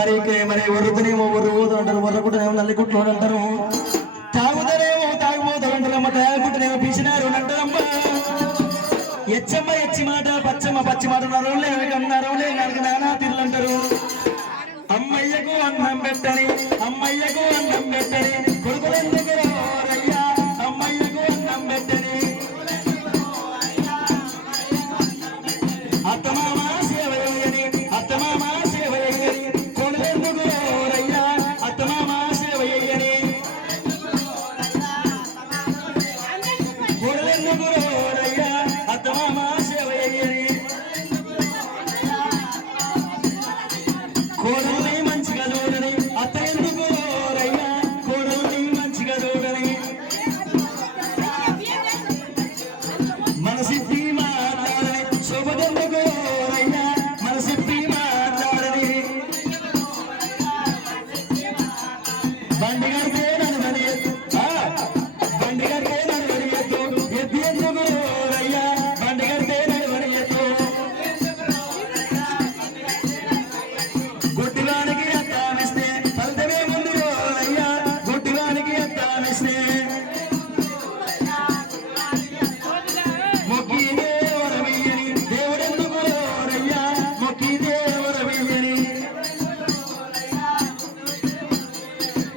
మరి మరి ఒరుతనేమో ఒరు ఊదు ఒరకుంటేమో వరకుంటనేమో నల్లిగుట్లు అంటారు తాగుతారేమో తాగుబోతారు అంటారమ్మ తాగుకుంటేమో పిచ్చినారు అంటారమ్మా ఎచ్చమ్మ ఎచ్చి మాట పచ్చమ్మ పచ్చి మాట నరవులే నరవులే నాకు నానా తిరులు అంటారు అమ్మయ్యకు అన్నం పెట్టని అమ్మయ్యకు అన్నం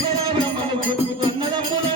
ఈశ్వరావు నమ్మకం అన్నదమ్ములు